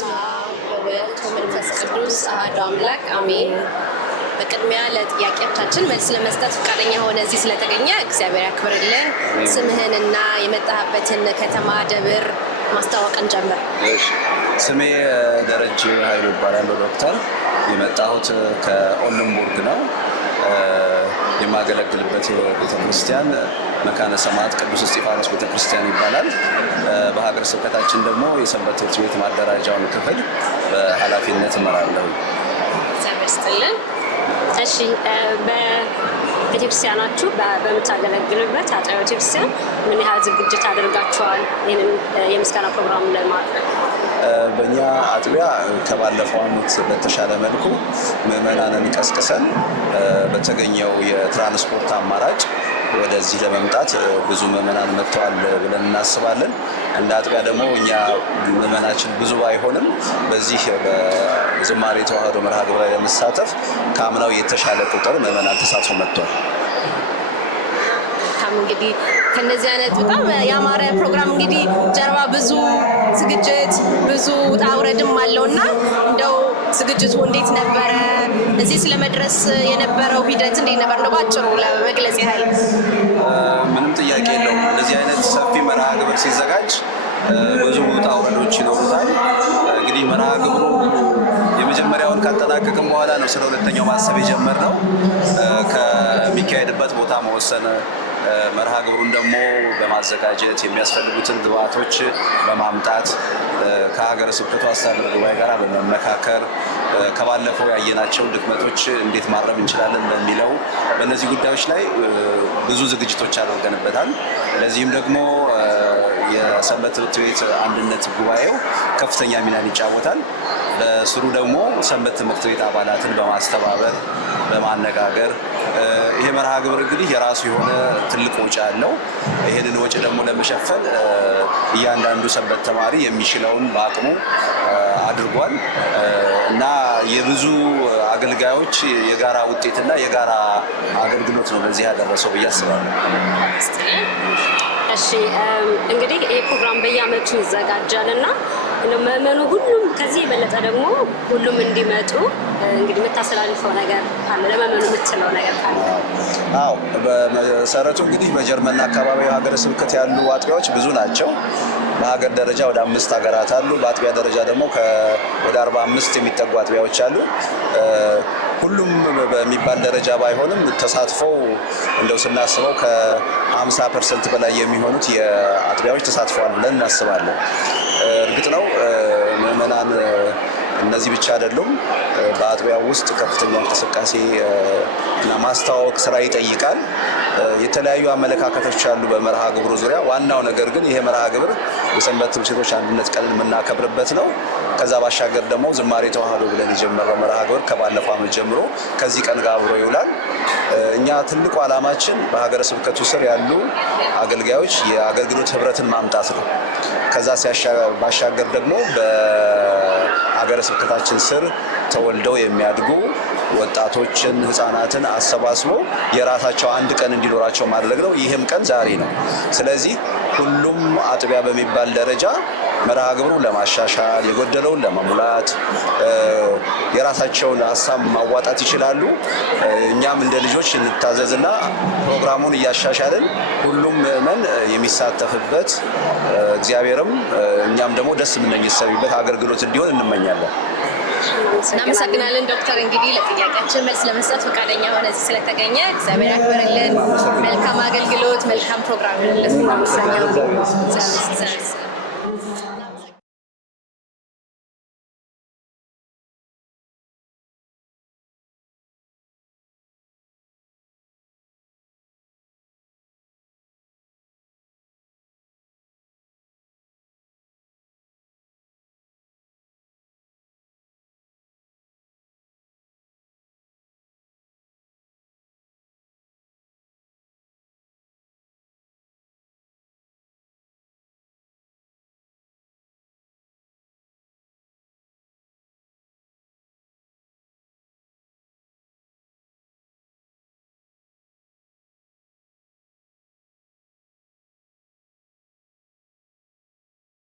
በስመ አብ ወወልድ ወመንፈስ ቅዱስ አሐዱ አምላክ አሜን። በቅድሚያ ለጥያቄዎቻችን መልስ ለመስጠት ፈቃደኛ ሆነ እዚህ ስለተገኘ እግዚአብሔር ያክብርልን። ስምህንና የመጣህበትን ከተማ ደብር ማስተዋወቅን ጀምር። ስሜ ደረጀ ኃይሉ እባላለሁ። ዶክተር የመጣሁት ከኦልምቡርግ ነው። የማገለግልበት ቤተክርስቲያን መካነ ሰማዕት ቅዱስ እስጢፋኖስ ቤተክርስቲያን ይባላል። በሀገረ ስብከታችን ደግሞ የሰንበት ትምህርት ቤት ማደራጃውን ክፍል በኃላፊነት እመራለሁ። ይስጥልን። እሺ፣ በቤተክርስቲያናችሁ በምታገለግሉበት አጥቢያ ቤተክርስቲያን ምን ያህል ዝግጅት አድርጋችኋል ይህንን የምስጋና ፕሮግራም ለማድረግ? በእኛ አጥቢያ ከባለፈው ዓመት በተሻለ መልኩ ምዕመናንን ቀስቅሰን በተገኘው የትራንስፖርት አማራጭ ወደዚህ ለመምጣት ብዙ ምዕመናን መጥተዋል ብለን እናስባለን። እንደ አጥቢያ ደግሞ እኛ ምዕመናችን ብዙ ባይሆንም በዚህ በዝማሬ ተዋህዶ መርሃ ግብር ላይ ለመሳተፍ ከአምናው የተሻለ ቁጥር ምዕመናን ተሳትፎ መጥቷል። እንግዲህ ከነዚህ አይነት በጣም ያማረ ፕሮግራም እንግዲህ ጀርባ ብዙ ዝግጅት ብዙ ውጣ ውረድም አለውና እንደው ዝግጅቱ እንዴት ነበረ? እዚህ ስለመድረስ የነበረው ሂደት እንዴት ነበር? እንደው ባጭሩ ለመግለጽ ያህል። ምንም ጥያቄ የለውም። እንደዚህ አይነት ሰፊ መርሃ ግብር ሲዘጋጅ ብዙ ውጣ ውረዶች ይኖሩታል። እንግዲህ መርሃ ግብሩ የመጀመሪያውን ካጠናቀቅም በኋላ ነው ስለ ሁለተኛው ማሰብ የጀመርነው። ከሚካሄድበት ቦታ መወሰን፣ መርሃ ግብሩን ደግሞ በማዘጋጀት የሚያስፈልጉትን ግብዓቶች በማምጣት ከሀገረ ስብከቱ አስተዳደር ጉባኤ ጋር በመመካከር ከባለፈው ያየናቸውን ድክመቶች እንዴት ማረም እንችላለን በሚለው በእነዚህ ጉዳዮች ላይ ብዙ ዝግጅቶች አድርገንበታል። ለዚህም ደግሞ የሰንበት ትምህርት ቤት አንድነት ጉባኤው ከፍተኛ ሚናን ይጫወታል። በስሩ ደግሞ ሰንበት ትምህርት ቤት አባላትን በማስተባበር በማነጋገር ይሄ መርሃ ግብር እንግዲህ የራሱ የሆነ ትልቅ ወጪ አለው። ይሄንን ወጪ ደግሞ ለመሸፈን እያንዳንዱ ሰንበት ተማሪ የሚችለውን በአቅሙ አድርጓል እና የብዙ አገልጋዮች የጋራ ውጤትና የጋራ አገልግሎት ነው ለዚህ ያደረሰው ብዬ አስባለሁ። እሺ፣ እንግዲህ ይሄ ፕሮግራም በየዓመቱ ይዘጋጃል እና ምዕመኑ ሁሉም ከዚህ የበለጠ ደግሞ ሁሉም እንዲመጡ እንግዲህ የምታስተላልፈው ነገር አለ? ለምዕመኑ የምትለው ነገር ካለ? አዎ፣ በመሰረቱ እንግዲህ በጀርመንና አካባቢው ሀገረ ስብከት ያሉ አጥቢያዎች ብዙ ናቸው። በሀገር ደረጃ ወደ 5 ሀገራት አሉ። በአጥቢያ ደረጃ ደግሞ ወደ 45 የሚጠጉ አጥቢያዎች አሉ። ሁሉም በሚባል ደረጃ ባይሆንም ተሳትፎው እንደው ስናስበው ከ50% በላይ የሚሆኑት የአጥቢያዎች ተሳትፈዋል ብለን እናስባለን። እርግጥ ነው ምዕመናን እነዚህ ብቻ አይደሉም። በአጥቢያው ውስጥ ከፍተኛ እንቅስቃሴ እና ማስተዋወቅ ስራ ይጠይቃል። የተለያዩ አመለካከቶች አሉ በመርሃ ግብሩ ዙሪያ። ዋናው ነገር ግን ይሄ መርሃ ግብር የሰንበት ትምህርት ቤቶች አንድነት ቀንን የምናከብርበት ነው። ከዛ ባሻገር ደግሞ ዝማሬ ተዋህዶ ብለን የጀመረው መርሃ ግብር ከባለፈው ዓመት ጀምሮ ከዚህ ቀን ጋር አብሮ ይውላል። እኛ ትልቁ ዓላማችን በሀገረ ስብከቱ ስር ያሉ አገልጋዮች የአገልግሎት ህብረትን ማምጣት ነው። ከዛ ባሻገር ደግሞ በሀገረ ስብከታችን ስር ተወልደው የሚያድጉ ወጣቶችን፣ ህፃናትን አሰባስቦ የራሳቸው አንድ ቀን እንዲኖራቸው ማድረግ ነው። ይህም ቀን ዛሬ ነው። ስለዚህ ሁሉም አጥቢያ በሚባል ደረጃ መርሃ ግብሩን ለማሻሻል የጎደለውን ለመሙላት የራሳቸውን ሀሳብ ማዋጣት ይችላሉ። እኛም እንደ ልጆች እንታዘዝና ፕሮግራሙን እያሻሻልን ሁሉም ምዕመን የሚሳተፍበት እግዚአብሔርም እኛም ደግሞ ደስ የምንሰኝበት አገልግሎት እንዲሆን እንመኛለን። እናመሰግናለን ዶክተር። እንግዲህ ለጥያቄያችን መልስ ለመስጠት ፈቃደኛ ሆነ እዚህ ስለተገኘ እግዚአብሔር ያክብርልን። መልካም አገልግሎት፣ መልካም ፕሮግራም ይሁንልን። እናመሰግናለን።